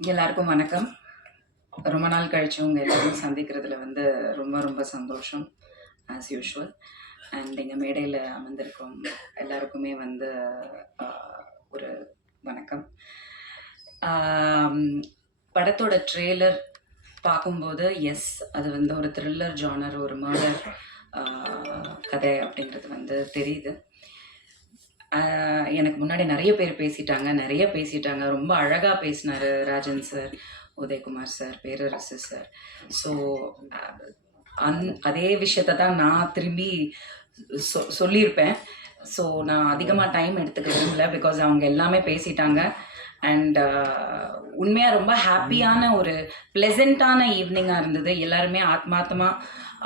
எல்லாருக்கும் வணக்கம். ரொம்ப நாள் கழிச்சு உங்க எல்லாரும் சந்திக்கிறதுல வந்து ரொம்ப ரொம்ப சந்தோஷம் ஆஸ் யூஷுவல் அண்ட் எங்கள் மேடையில் அமர்ந்திருக்கும் எல்லாருக்குமே வந்து ஒரு வணக்கம். படத்தோட ட்ரெய்லர் பார்க்கும்போது எஸ் அது வந்து ஒரு த்ரில்லர் ஜானர் ஒரு மர்டர் கதை அப்படின்றது வந்து தெரியுது. எனக்கு முன்னாடி நிறைய பேர் பேசிட்டாங்க நிறைய பேசிட்டாங்க. ரொம்ப அழகாக பேசினாரு Rajan sir Udayakumar sir Perarasu sir. So அந் அதே விஷயத்தை தான் நான் திரும்பி சொ சொல்லியிருப்பேன். ஸோ நான் அதிகமாக டைம் எடுத்துக்க விரும்பல பிகாஸ் அவங்க எல்லாமே பேசிட்டாங்க. அண்ட் உண்மையாக ரொம்ப ஹாப்பியான ஒரு ப்ளெசண்ட்டான ஈவினிங்காக இருந்தது. எல்லாருமே ஆத்மார்த்தமாக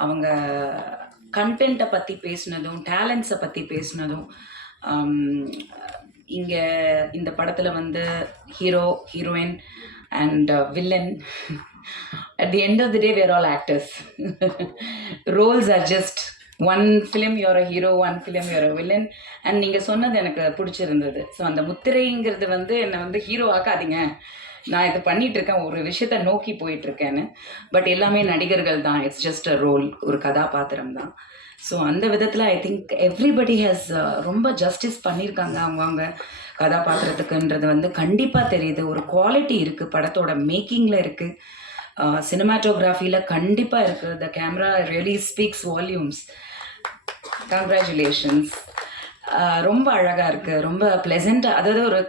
அவங்க கண்டென்ட்டை பற்றி பேசினதும் டேலண்ட்ஸை பற்றி பேசினதும் இங்கே இந்த படத்தில் வந்து hero heroine and villain at the end of the day where all actors roles are just one film you're hero one film you're villain and நீங்கள் சொன்னது எனக்கு பிடிச்சிருந்தது. ஸோ அந்த முத்திரைங்கிறது வந்து என்னை வந்து ஹீரோ ஆக்காதீங்க. நான் இது பண்ணிட்டு இருக்கேன் ஒரு விஷயத்த நோக்கி போயிட்டு இருக்கேன்னு பட் எல்லாமே நடிகர்கள் தான். இட்ஸ் ஜஸ்ட் அ ரோல் ஒரு கதாபாத்திரம் தான். ஸோ அந்த விதத்தில் ஐ திங்க் எவ்ரிபடி ஹேஸ் ரொம்ப ஜஸ்டிஸ் பண்ணியிருக்காங்க அவங்கவுங்க கதாபாத்திரத்துக்குன்றது வந்து கண்டிப்பாக தெரியுது. ஒரு குவாலிட்டி இருக்குது படத்தோட மேக்கிங்கில் இருக்குது சினிமாட்டோகிராஃபியில் கண்டிப்பாக இருக்குது the camera really speaks volumes congratulations ரொம்ப அழகாக இருக்குது ரொம்ப ப்ளெசண்ட்டாக அதாவது ஒரு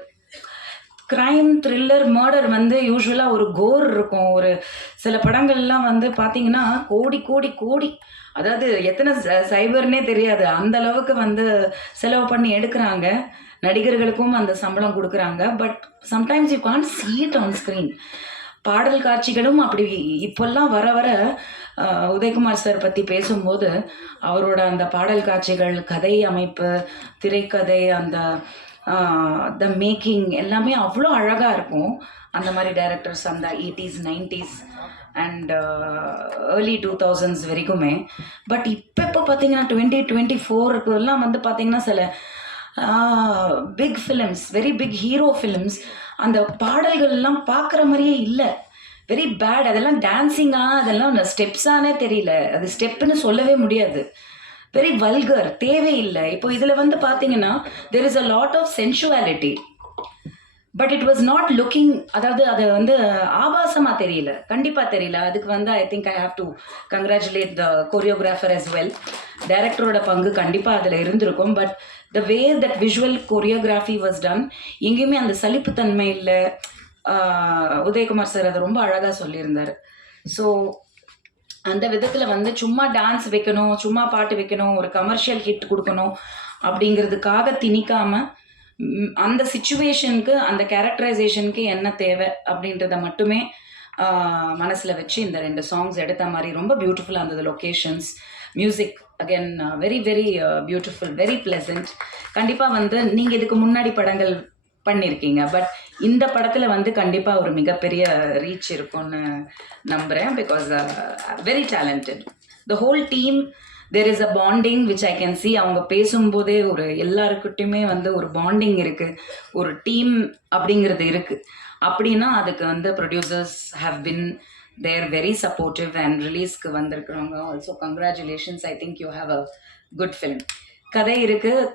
க்ரைம் த்ரில்லர் மர்டர் வந்து யூஸ்வலாக ஒரு கோர் இருக்கும். ஒரு சில படங்கள்லாம் வந்து பார்த்தீங்கன்னா கோடி கோடி கோடி. அதாவது எத்தனை ச- சைபர்னே தெரியாது. அந்த அளவுக்கு வந்து செலவு பண்ணி எடுக்கிறாங்க. நடிகர்களுக்கும் அந்த சம்பளம் கொடுக்குறாங்க. But sometimes you can see it on screen பாடல் காட்சிகளும் அப்படி இப்போல்லாம் வர வர உதயகுமார் சார் பற்றி பேசும்போது அவரோட அந்த பாடல் காட்சிகள் கதை அமைப்பு திரைக்கதை அந்த த மேக்கிங் எல்லாமே அவ்வளோ அழகாக இருக்கும். அந்த மாதிரி டைரக்டர்ஸ் அந்த eighties nineties and early two thousands வரைக்குமே. பட் இப்போ இப்போ பார்த்தீங்கன்னா டுவெண்ட்டி டுவெண்ட்டி ஃபோருக்குலாம் வந்து பார்த்தீங்கன்னா சில big films very big hero films அந்த பாடல்கள்லாம் பார்க்குற மாதிரியே இல்லை. வெரி பேட் அதெல்லாம் டான்ஸிங்காக அதெல்லாம் ஸ்டெப்ஸானே தெரியல. அது ஸ்டெப்புன்னு சொல்லவே முடியாது. வெரி வல்கர் தேவையில்லை. இப்போ இதில் வந்து பார்த்தீங்கன்னா there is a lot of sensuality but it was not looking அதாவது அது வந்து ஆபாசமாக தெரியல. கண்டிப்பாக தெரியல. அதுக்கு வந்து I think I have to congratulate the choreographer as well டைரக்டரோட பங்கு கண்டிப்பாக அதில் இருந்திருக்கும். But the way that visual choreography was done எங்கேயுமே அந்த சலிப்புத்தன்மை இல்லை. உதயகுமார் சார் அதை ரொம்ப அழகாக சொல்லியிருந்தார். ஸோ அந்த விதத்தில் வந்து சும்மா டான்ஸ் வைக்கணும் சும்மா பாட்டு வைக்கணும் ஒரு கமர்ஷியல் ஹிட் கொடுக்கணும் அப்படிங்கிறதுக்காக திணிக்காமல் அந்த சுச்சுவேஷனுக்கு அந்த கேரக்டரைசேஷனுக்கு என்ன தேவை அப்படின்றத மட்டுமே மனசில் வச்சு இந்த ரெண்டு சாங்ஸ் எடுத்த மாதிரி ரொம்ப பியூட்டிஃபுல்லாக இருந்தது locations music again very very beautiful very pleasant கண்டிப்பாக வந்து நீங்கள் இதுக்கு முன்னாடி படங்கள் பண்ணியிருக்கீங்க பட் இந்த படத்தில் வந்து கண்டிப்பாக ஒரு மிகப்பெரிய ரீச் இருக்கும்னு நம்புகிறேன் because very talented the whole team there is a bonding which I can see அவங்க பேசும்போதே ஒரு எல்லாருக்கிட்டையுமே வந்து ஒரு பாண்டிங் இருக்குது ஒரு டீம் அப்படிங்கிறது இருக்குது அப்படின்னா அதுக்கு வந்து producers have been there very supportive and ரிலீஸ்க்கு வந்திருக்கிறவங்க. Also congratulations I think you have a good film கதை இருக்குது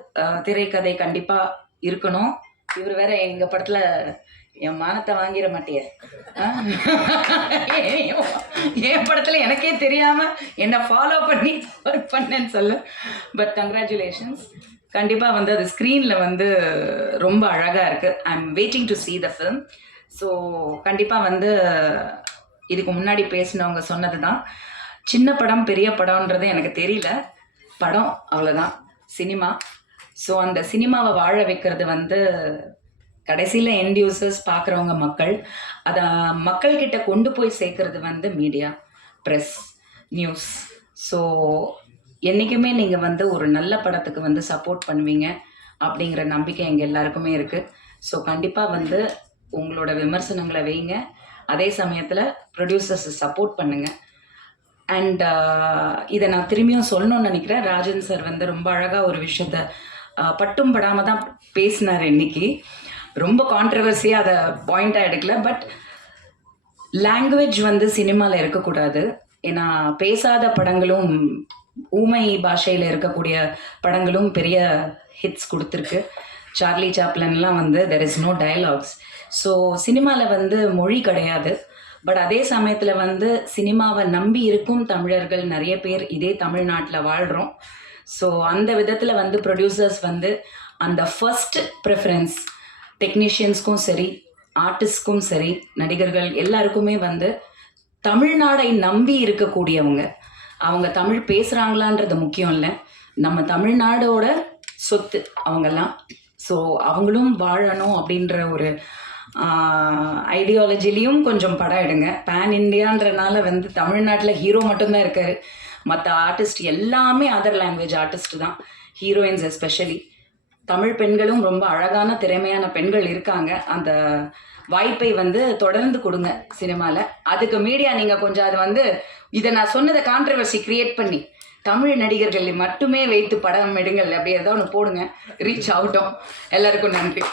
திரைக்கதை கண்டிப்பாக இருக்கணும். இவர் வேற எங்கள் படத்தில் என் மானத்தை வாங்கிட மாட்டிய. என் படத்தில் எனக்கே தெரியாமல் என்னை ஃபாலோ பண்ணி ஒர்க் பண்ணேன்னு சொல்லு. பட் கங்க்ராச்சுலேஷன்ஸ் கண்டிப்பாக வந்து அது ஸ்க்ரீனில் வந்து ரொம்ப அழகாக இருக்குது I am waiting to see the film so கண்டிப்பாக வந்து இதுக்கு முன்னாடி பேசினவங்க சொன்னது தான் சின்ன படம் பெரிய படம்ன்றது எனக்கு தெரியல. படம் அவ்வளோதான் சினிமா. ஸோ அந்த சினிமாவை வாழ வைக்கிறது வந்து கடைசியில் எண்ட் யூசர்ஸ் பார்க்குறவங்க மக்கள். அதை மக்கள்கிட்ட கொண்டு போய் சேர்க்கறது வந்து மீடியா ப்ரெஸ் நியூஸ் ஸோ என்றைக்குமே நீங்கள் வந்து ஒரு நல்ல படத்துக்கு வந்து சப்போர்ட் பண்ணுவீங்க அப்படிங்கிற நம்பிக்கை எங்கள் எல்லாருக்குமே இருக்குது ஸோ கண்டிப்பாக வந்து உங்களோட விமர்சனங்களை வைங்க. அதே சமயத்தில் ப்ரொடியூசர்ஸை சப்போர்ட் பண்ணுங்கள் அண்ட் இதை நான் திரும்பியும் சொல்லணும்னு நினைக்கிறேன். ராஜன் சார் வந்து ரொம்ப அழகாக ஒரு விஷயத்த பட்டும் படாமல் தான் பேசினார் இன்னைக்கு. ரொம்ப கான்ட்ரவர்சியாக அதை பாயிண்ட்டாக எடுக்கல பட் லாங்குவேஜ் வந்து சினிமாவில் இருக்கக்கூடாது. ஏன்னா பேசாத படங்களும் ஊமை பாஷையில் இருக்கக்கூடிய படங்களும் பெரிய ஹிட்ஸ் கொடுத்துருக்கு. சார்லி சாப்லன்லாம் வந்து there is no dialogues so சினிமாவில் வந்து மொழி கிடையாது. பட் அதே சமயத்தில் வந்து சினிமாவை நம்பி இருக்கும் தமிழர்கள் நிறைய பேர் இதே தமிழ்நாட்டில் வாழ்கிறோம் ஸோ அந்த விதத்தில் வந்து ப்ரொடியூசர்ஸ் வந்து அந்த ஃபர்ஸ்ட் ப்ரிஃபரன்ஸ் டெக்னீஷியன்ஸ்க்கும் சரி ஆர்டிஸ்ட்க்கும் சரி நடிகர்கள் எல்லாருக்குமே வந்து தமிழ்நாடை நம்பி இருக்கக்கூடியவங்க. அவங்க தமிழ் பேசுகிறாங்களான்றது முக்கியம் இல்லை. நம்ம தமிழ்நாடோட சொத்து அவங்கெல்லாம். ஸோ அவங்களும் வாழணும் அப்படின்ற ஒரு ஐடியாலஜிலையும் கொஞ்சம் படம் எடுங்க. பேன் இந்தியான்றனால வந்து தமிழ்நாட்டில் ஹீரோ மட்டும்தான் இருக்காரு. மற்ற ஆர்டிஸ்ட் எல்லாமே அதர் லாங்குவேஜ் ஆர்டிஸ்ட் தான் ஹீரோயின்ஸ் எஸ்பெஷலி தமிழ் பெண்களும் ரொம்ப அழகான திறமையான பெண்கள் இருக்காங்க. அந்த வாய்ப்பை வந்து தொடர்ந்து கொடுங்க சினிமாவில் அதுக்கு மீடியா நீங்கள் கொஞ்சம் அது வந்து இதை நான் சொன்னதை கான்ட்ரவர்சி கிரியேட் பண்ணி தமிழ் நடிகர்களை மட்டுமே வைத்து படம் எடுங்கள் அப்படி ஏதோ ஒன்று போடுங்க. ரீச் ஆகட்டும் எல்லாருக்கும் நன்றி.